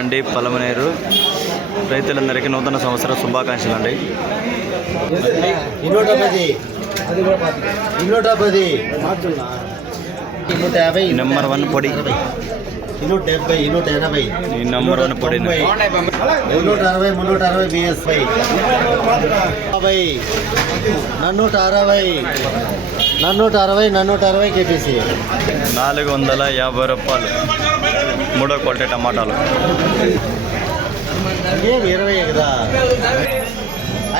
మండి పలమనేరు రైతులందరికీ నూతన సంవత్సర శుభాకాంక్షలు అండి. 150 నెంబర్ 1 పొడి 170 180 ఈ నెంబర్ 1 పొడి 360 BS5 460 KPC 450 రూపాయలు. మూడో క్వాలిటీ టమాటాలు 20 కదా.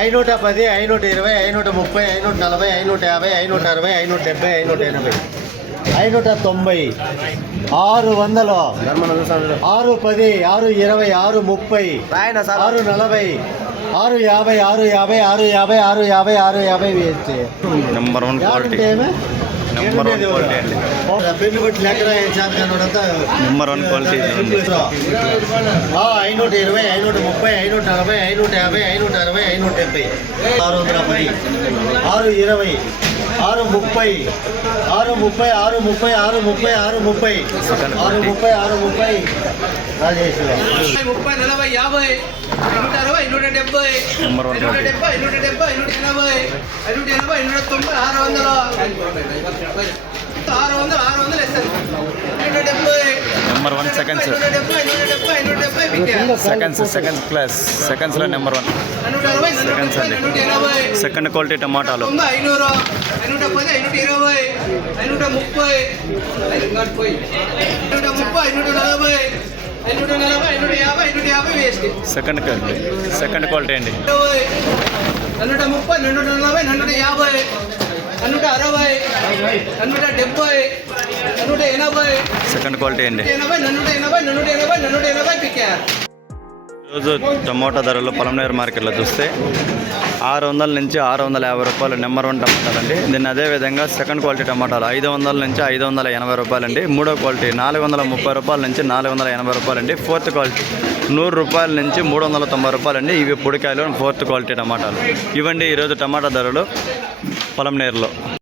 510 520 530 540 550 560 570 580 590 600 610 620 630 640 650 వేస్తే నెంబర్ 1 క్వాలిటీ నెంబర్ 1 క్వాలిటీ అండి. Number 1 quality 520 530 540 550 560 570 610 620 630 Rajesh 30 40 50 160 170 number 1 quality 170 180 190 600 number 1 seconds seconds class సెకండ్స్లో నెంబర్ 1 సెకండ్స్ అండి. సెకండ్ క్వాలిటీ టమాటాలు 530 సెకండ్ క్వాలిటీ అండి. 130 140 150 160 170 180 సెకండ్ క్వాలిటీ అండి. 180 పిక్కారు. ఈరోజు టమోటా ధరలు పలమనేరు మార్కెట్లో చూస్తే 600 నుంచి 650 రూపాయలు నెంబర్ 1 టమాటాలు అండి. దీన్ని అదేవిధంగా సెకండ్ క్వాలిటీ టమాటాలు 500 నుంచి 580 రూపాయలు అండి. మూడో క్వాలిటీ 430 రూపాయల నుంచి 480 రూపాయలు అండి. ఫోర్త్ క్వాలిటీ 100 రూపాయల నుంచి 390 రూపాయలు అండి. ఇవి పొడికాయలు ఫోర్త్ క్వాలిటీ టమాటాలు. ఇవ్వండి ఈరోజు టమాటా ధరలు పలమనేరులో.